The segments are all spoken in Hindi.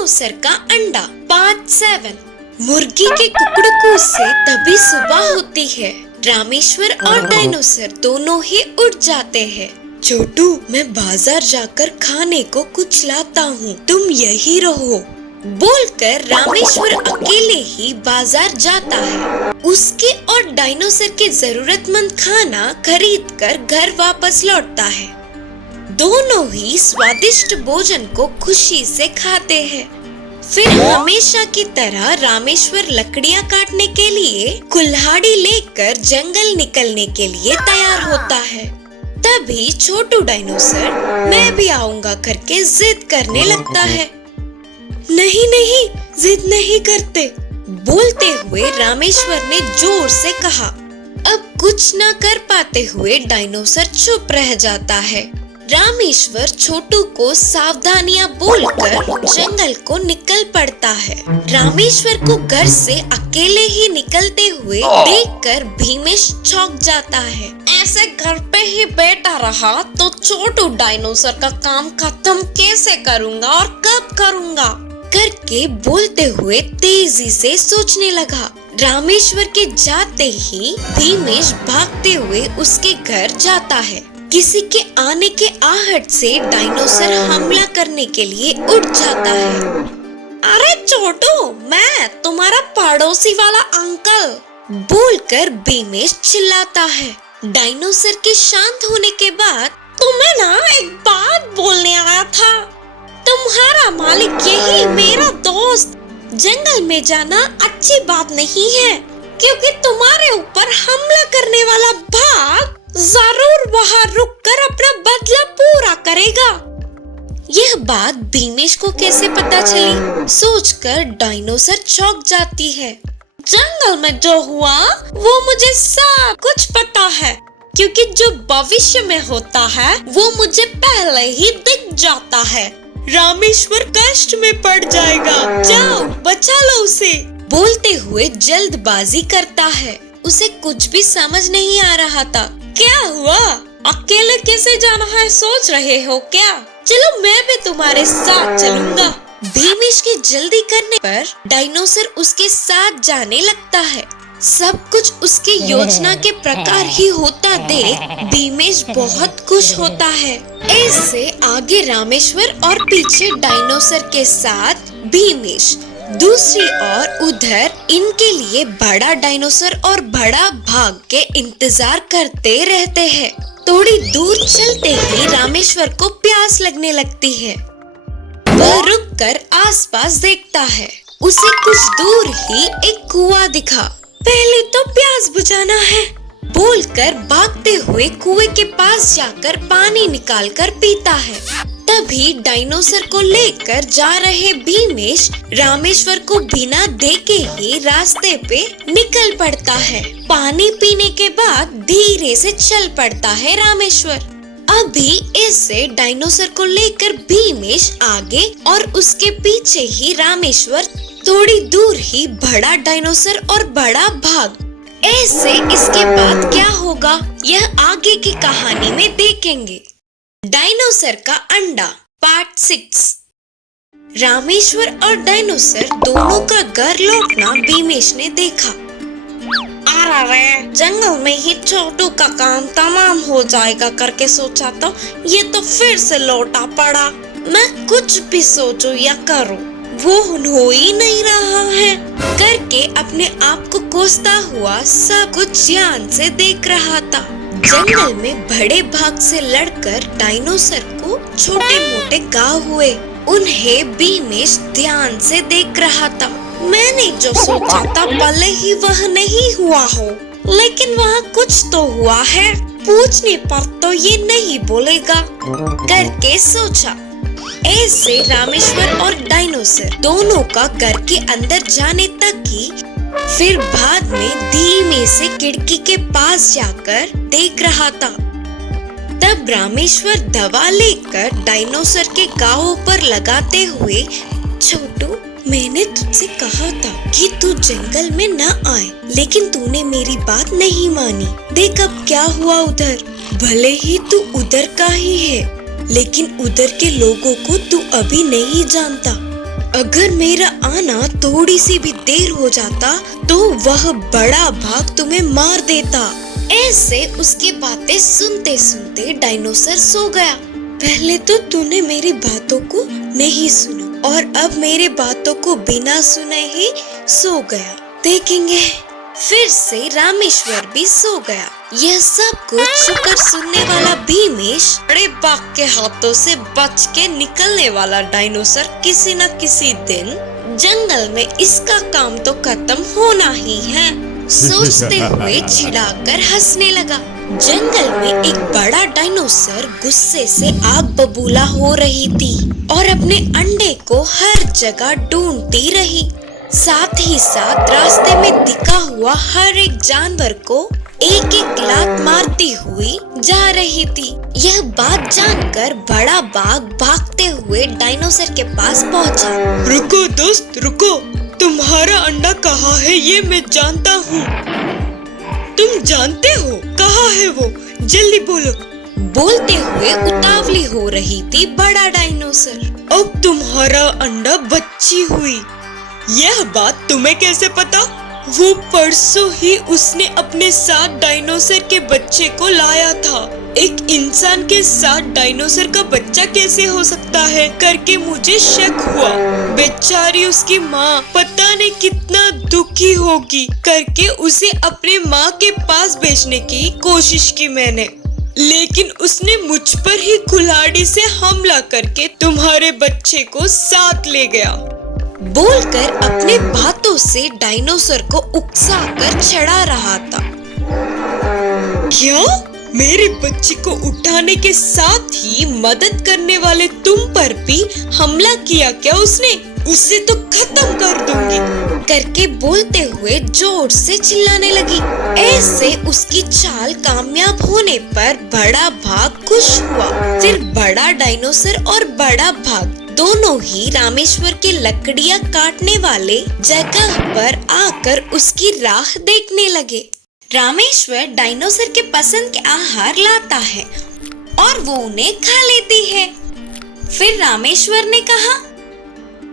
डायनोसर का अंडा पार्ट 7। मुर्गी के कुकड़कू से तभी सुबह होती है। रामेश्वर और डायनोसर दोनों ही उठ जाते हैं। छोटू, मैं बाजार जाकर खाने को कुछ लाता हूँ, तुम यही रहो, बोलकर रामेश्वर अकेले ही बाजार जाता है। उसके और डायनोसर के जरूरतमंद खाना खरीद कर घर वापस लौटता है। दोनों ही स्वादिष्ट भोजन को खुशी से खाते हैं। फिर हमेशा की तरह रामेश्वर लकड़ियाँ काटने के लिए कुल्हाड़ी लेकर जंगल निकलने के लिए तैयार होता है। तभी छोटू डायनोसर मैं भी आऊंगा करके जिद करने लगता है। नहीं नहीं, जिद नहीं करते, बोलते हुए रामेश्वर ने जोर से कहा। अब कुछ न कर पाते हुए डायनोसर चुप रह जाता है। रामेश्वर छोटू को सावधानियां बोलकर जंगल को निकल पड़ता है। रामेश्वर को घर से अकेले ही निकलते हुए देखकर भीमेश चौंक जाता है। ऐसे घर पे ही बैठा रहा तो छोटू डायनोसर का काम खत्म कैसे करूँगा और कब करूँगा करके बोलते हुए तेजी से सोचने लगा। रामेश्वर के जाते ही भीमेश भागते हुए उसके घर जाता है। किसी के आने के आहट से डायनोसर हमला करने के लिए उठ जाता है। अरे छोटू, मैं तुम्हारा पड़ोसी वाला अंकल, बोलकर भीमेश चिल्लाता है। डायनोसर के शांत होने के बाद तुम्हें ना एक बात बोलने आया था। तुम्हारा मालिक यही मेरा दोस्त। जंगल में जाना अच्छी बात नहीं है, क्योंकि तुम्हारे ऊपर हमला करने वाला भाग जरूर वहाँ रुककर अपना बदला पूरा करेगा। यह बात भीमेश को कैसे पता चली, सोचकर डायनोसर चौंक जाती है। जंगल में जो हुआ वो मुझे सब कुछ पता है, क्योंकि जो भविष्य में होता है वो मुझे पहले ही दिख जाता है। रामेश्वर कष्ट में पड़ जाएगा, जाओ बचा लो उसे, बोलते हुए जल्दबाजी करता है। उसे कुछ भी समझ नहीं आ रहा था। क्या हुआ, अकेले कैसे जाना है सोच रहे हो क्या? चलो मैं भी तुम्हारे साथ चलूंगा। भीमेश के जल्दी करने पर डायनोसर उसके साथ जाने लगता है। सब कुछ उसके योजना के प्रकार ही होता देख भीमेश बहुत खुश होता है। ऐसे आगे रामेश्वर और पीछे डायनोसर के साथ भीमेश। दूसरी ओर उधर इनके लिए बड़ा डायनोसर और बड़ा भाग के इंतजार करते रहते हैं। थोड़ी दूर चलते ही रामेश्वर को प्यास लगने लगती है। वह रुककर आसपास देखता है। उसे कुछ दूर ही एक कुआं दिखा। पहले तो प्यास बुझाना है, बोलकर भागते हुए कुएं के पास जाकर पानी निकालकर पीता है। तभी डायनोसर को लेकर जा रहे भीमेश रामेश्वर को बिना देखे ही रास्ते पे निकल पड़ता है। पानी पीने के बाद धीरे से चल पड़ता है रामेश्वर। अभी इससे डायनोसर को लेकर भीमेश आगे और उसके पीछे ही रामेश्वर। थोड़ी दूर ही बड़ा डायनोसर और बड़ा भाग। ऐसे इसके बाद क्या होगा यह आगे की कहानी में देखेंगे। डायनोसर का अंडा पार्ट 6। रामेश्वर और डायनोसर दोनों का घर लौटना भीमेश ने देखा। अरे, जंगल में ही छोटू का काम तमाम हो जाएगा करके सोचा तो ये तो फिर से लौटा पड़ा। मैं कुछ भी सोचूं या करूं वो हो ही नहीं रहा है करके अपने आप को कोसता हुआ सब कुछ ध्यान से देख रहा था। जंगल में बड़े भाग से लड़कर डायनोसर को छोटे मोटे घाव हुए। उन्हें भीमेश ध्यान से देख रहा था। मैंने जो सोचा था भले ही वह नहीं हुआ हो, लेकिन वहाँ कुछ तो हुआ है। पूछने पर तो ये नहीं बोलेगा करके सोचा। ऐसे रामेश्वर और डायनोसर दोनों का घर के अंदर जाने तक ही। फिर बाद में धीमे से खिड़की के पास जाकर देख रहा था। तब रामेश्वर दवा लेकर डायनोसर के घावों पर लगाते हुए, छोटू, मैंने तुझसे कहा था कि तू जंगल में न आए, लेकिन तूने मेरी बात नहीं मानी। देख अब क्या हुआ उधर। भले ही तू उधर का ही है, लेकिन उधर के लोगों को तू अभी नहीं जानता। अगर मेरा आना थोड़ी सी भी देर हो जाता तो वह बड़ा बाघ तुम्हें मार देता। ऐसे उसकी बातें सुनते सुनते डायनासोर सो गया। पहले तो तूने मेरी बातों को नहीं सुना और अब मेरी बातों को बिना सुने ही सो गया। देखेंगे। फिर से रामेश्वर भी सो गया। यह सब कुछ शुक्र सुनने वाला भीमेश बड़े बाघ के हाथों से बच के निकलने वाला डायनासोर किसी न किसी दिन जंगल में इसका काम तो खत्म होना ही है सोचते हुए चिढ़ाकर हंसने लगा। जंगल में एक बड़ा डायनासोर गुस्से से आग बबूला हो रही थी और अपने अंडे को हर जगह ढूंढती रही। साथ ही साथ रास्ते में दिखा हुआ हर एक जानवर को एक एक लात मारती हुई जा रही थी। यह बात जानकर बड़ा बाघ भागते हुए डायनासोर के पास पहुंचा। रुको दोस्त रुको, तुम्हारा अंडा कहाँ है ये मैं जानता हूँ। तुम जानते हो कहाँ है वो, जल्दी बोलो। बोलते हुए उतावली हो रही थी बड़ा डायनासोर। अब तुम्हारा अंडा बच्ची हुई, यह बात तुम्हें कैसे पता? वो परसों ही उसने अपने साथ डायनासोर के बच्चे को लाया था। एक इंसान के साथ डायनासोर का बच्चा कैसे हो सकता है करके मुझे शक हुआ। बेचारी उसकी माँ पता नहीं कितना दुखी होगी करके उसे अपने माँ के पास भेजने की कोशिश की मैंने, लेकिन उसने मुझ पर ही कुल्हाड़ी से हमला करके तुम्हारे बच्चे को साथ ले गया। बोलकर अपने बातों से डायनासोर को उकसाकर चढ़ा रहा था। क्या मेरे बच्ची को उठाने के साथ ही मदद करने वाले तुम पर भी हमला किया क्या उसने? उसे तो खत्म कर दूंगी करके बोलते हुए जोर से चिल्लाने लगी। ऐसे उसकी चाल कामयाब होने पर बड़ा बाघ खुश हुआ। फिर बड़ा डायनासोर और बड़ा बाघ दोनों ही रामेश्वर के लकड़ियां काटने वाले जगह पर आकर उसकी राह देखने लगे। रामेश्वर डायनासोर के पसंद के आहार लाता है और वो उन्हें खा लेती है। फिर रामेश्वर ने कहा,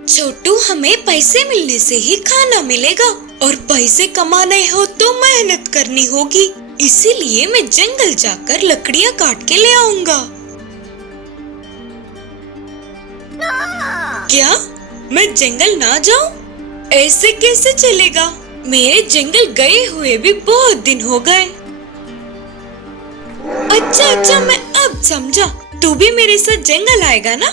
छोटू हमें पैसे मिलने से ही खाना मिलेगा और पैसे कमाने हो तो मेहनत करनी होगी, इसीलिए मैं जंगल जाकर लकड़ियां काट के ले आऊंगा। क्या मैं जंगल ना जाऊं? ऐसे कैसे चलेगा? मेरे जंगल गए हुए भी बहुत दिन हो गए। अच्छा मैं अब समझा, तू भी मेरे साथ जंगल आएगा ना?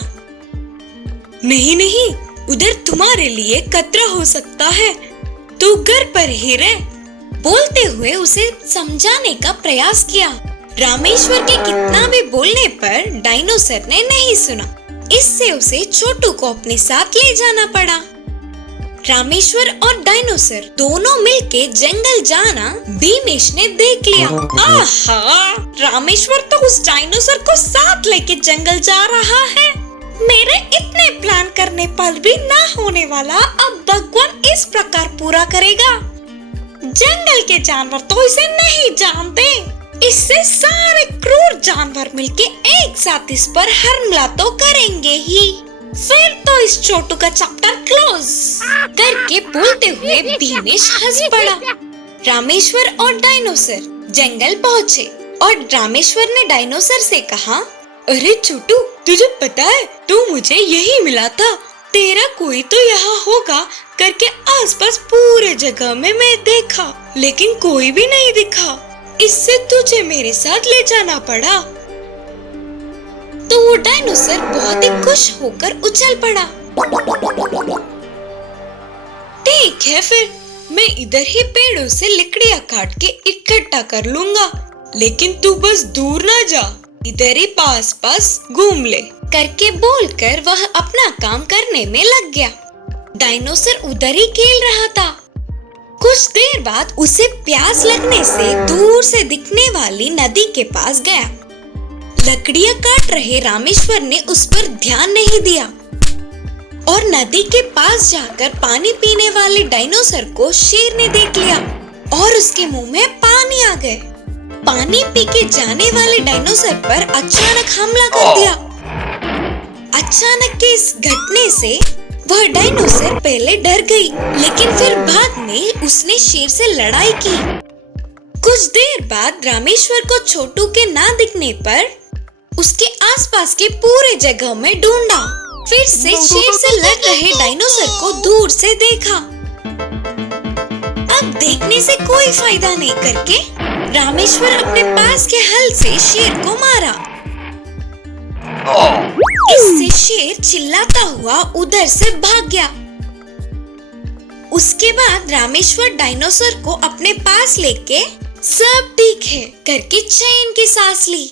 नहीं नहीं, उधर तुम्हारे लिए खतरा हो सकता है, तू घर पर ही रह। बोलते हुए उसे समझाने का प्रयास किया। रामेश्वर के कितना भी बोलने पर डायनासोर ने नहीं सुना। इससे उसे छोटू को अपने साथ ले जाना पड़ा। रामेश्वर और डायनासोर दोनों मिलके जंगल जाना भीमेश ने देख लिया। आहा, रामेश्वर तो उस डायनासोर को साथ लेके जंगल जा रहा है। मेरे इतने प्लान करने पर भी ना होने वाला अब भगवान इस प्रकार पूरा करेगा। जंगल के जानवर तो इसे नहीं जानते, इससे सारे क्रूर जानवर मिलके एक साथ इस पर हमला तो करेंगे ही। फिर तो इस छोटू का चैप्टर क्लोज करके बोलते हुए भीमेश हंस पड़ा। रामेश्वर और डायनासोर जंगल पहुँचे और रामेश्वर ने डायनासोर से कहा, अरे छोटू, तुझे पता है तू मुझे यही मिला था, तेरा कोई तो यहाँ होगा करके आसपास पूरे जगह में मैं देखा, लेकिन कोई भी नहीं दिखा, इससे तुझे मेरे साथ ले जाना पड़ा। तो वो डायनासोर बहुत ही खुश होकर उछल पड़ा। ठीक है, फिर मैं इधर ही पेड़ों से लकड़ियां काट के इकट्ठा कर लूंगा, लेकिन तू बस दूर ना जा, इधर ही पास पास घूम ले करके बोलकर वह अपना काम करने में लग गया। डायनासोर उधर ही खेल रहा था। कुछ देर बाद उसे प्यास लगने से दूर से दिखने वाली नदी के पास गया। लकड़ियां काट रहे रामेश्वर ने उस पर ध्यान नहीं दिया और नदी के पास जाकर पानी पीने वाले डायनासोर को शेर ने देख लिया और उसके मुंह में पानी आ गए। पानी पी के जाने वाले डायनासोर पर अचानक हमला कर दिया। अचानक के इस घटने से वह डायनासोर पहले डर गई, लेकिन फिर बाद में उसने शेर से लड़ाई की। कुछ देर बाद रामेश्वर को छोटू के ना दिखने पर उसके आसपास के पूरे जगह में ढूंढा। फिर से शेर से लड़ रहे डायनासोर को दूर से देखा। अब देखने से कोई फायदा नहीं करके रामेश्वर अपने पास के हल से शेर को मारा। इससे शेर चिल्लाता हुआ उधर से भाग गया। उसके बाद रामेश्वर डायनासोर को अपने पास लेके सब ठीक है करके चैन की सांस ली।